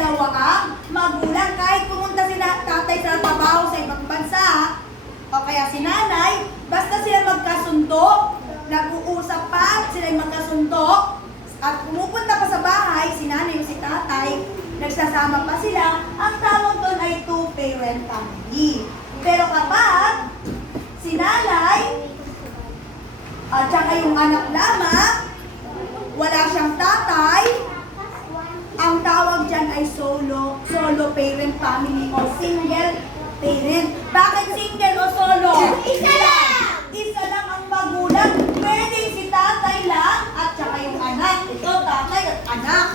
ang magulang. Kahit pumunta sila tatay sa trabaho sa ibang bansa, o kaya si nanay, basta sila magkasundo, nag-uusap pa, sila magkasundo, at pumupunta pa sa bahay, si nanay o si tatay, nagsasama pa sila, ang tawag doon ay two-parent family. Pero kapag si nanay, at saka yung anak lamang, wala siyang tatay, ang tawag dyan ay solo, solo parent family o single parent. Bakit single o solo? Isa lang! Isa lang ang magulang. Pwede si tatay lang at saka yung anak. Ito, tatay at anak.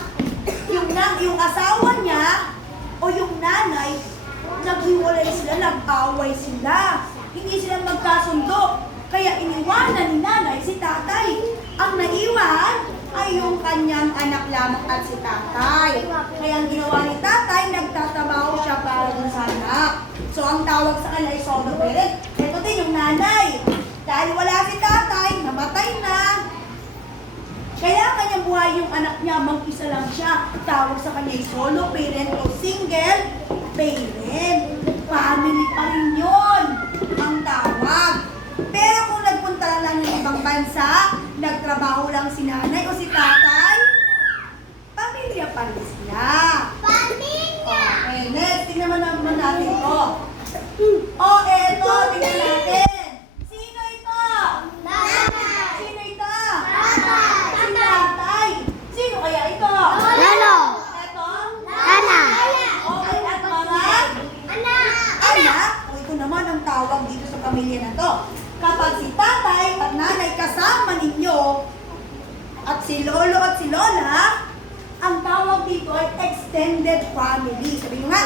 Yung, na, yung asawa niya o yung nanay, naghiwalay sila, nag-away sila. Hindi sila magkasundo. Kaya iniwanan ni nanay si tatay. Ang naiwan ay yung kanyang anak lamang at si tatay. Kaya ang ginawa ni tatay, nagtatabaho siya para dun sa anak. So ang tawag sa kanila ay solo parent. Ito din yung nanay. Dahil wala si tatay, namatay na. Kaya kanya buhay yung anak niya, mag-isa lang siya. Tawag sa kanya solo parent o single parent. Family pa rin yun ang tawag. Pero kung nagpunta lang ng ibang bansa, si nanay o si tatay, pamilya pa rin sila. Pamilya! Okay, next, tingnan mo naman natin to. Oh, eto, tingnan natin. Sino ito? Tatay! Sino ito? Tatay! Si tatay. Sino kaya ito? Lolo! Ito? Nana! Okay, at mga Anak! anak. O ito naman ang tawag dito sa pamilya na to. Kapag si tatay at nanay kasama ninyo, at si lolo at si lola, ang tawag dito ay extended family. Sabi nyo nga,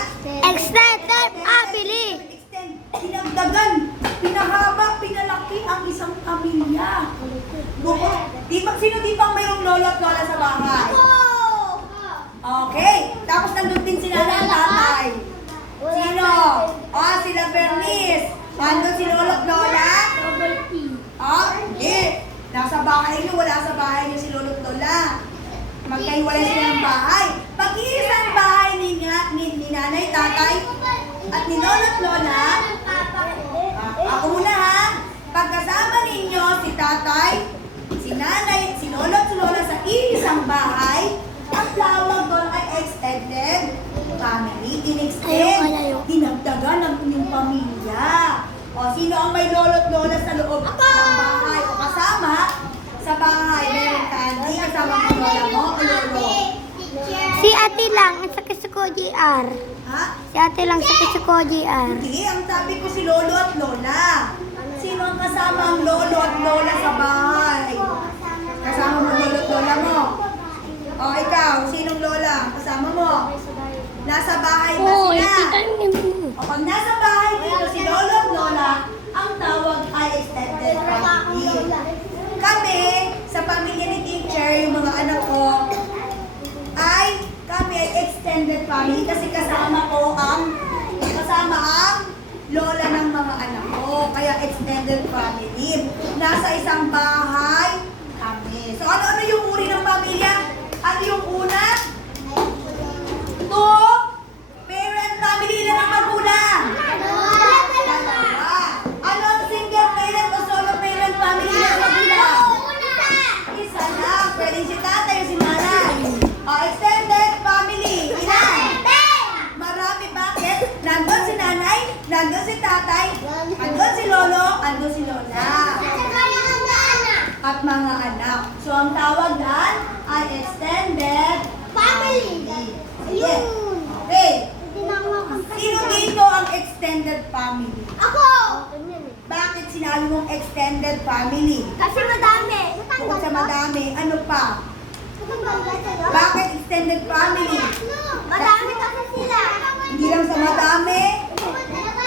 Extended family! Extend, pinagdagan, pinahaba, pinalaki ang isang pamilya. Buko, di ba, sino di bang mayroong lolo at lola sa bahay? Okay, tapos nandun din sila ng tatay. Sino? Oh, sila Bernice. Nandun si lolo at lola? Oh, hindi. Nasa bahay niyo, wala sa bahay niyo si lolo at. Magkahiwalay sila ng bahay. Pag-iisang bahay ni, nga- ni, ni nanay, tatay, at ni lolo at lola, Ah, ako muna ha. Pagkasama ninyo si tatay, si nanay, si lolo at lola sa isang bahay, ang tawag doon ay extended family. In-extend, dinagdagan ng inyong pamilya. O, sino ang may lolo at lola sa loob ng bahay o kasama sa bahay? Meron ka, hindi kasama mo lola mo o lolo. Si ate lang, ang sakit sa ko GR. Ha? Si ate lang sakit sa ko GR. Hindi, ang sabi ko si lolo at lola. Sino ang kasama ang lolo at lola sa bahay? Kasama mo lolo at lola mo? O ikaw, sinong lola? Kasama mo? Nasa bahay ba Oo, sila? ito mo. O pag nasa bahay dito si lolo at lola, ang tawag ay extended family. Kami, sa pamilya ni teacher, yung mga anak ko, ay kami ay extended family kasi kasama ko ang kasama ang lola ng mga anak ko. Kaya extended family. Nasa isang bahay kami. So ano-ano lolo, andun si lola. At mga anak. So, ang tawag dyan ay extended Family. Sige. Okay. Sino dito ang extended family? Ako! Bakit sinabi mong extended family? Kasi madami. Bukod sa madami, ano pa? Bakit extended family? Madami kasi sila. Hindi lang sa madami.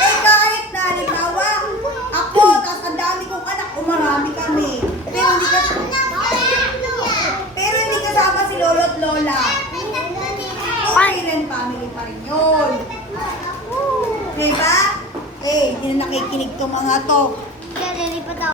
Eh kahit na halimbawa, ako, tapos ang dami kong anak, umarami kami. Pero hindi, kas pero hindi kasama si lolo at lola. Two-parent family pa rin yun. Diba? Eh, hindi na nakikinig tong mga to. Kaya nilipat ako.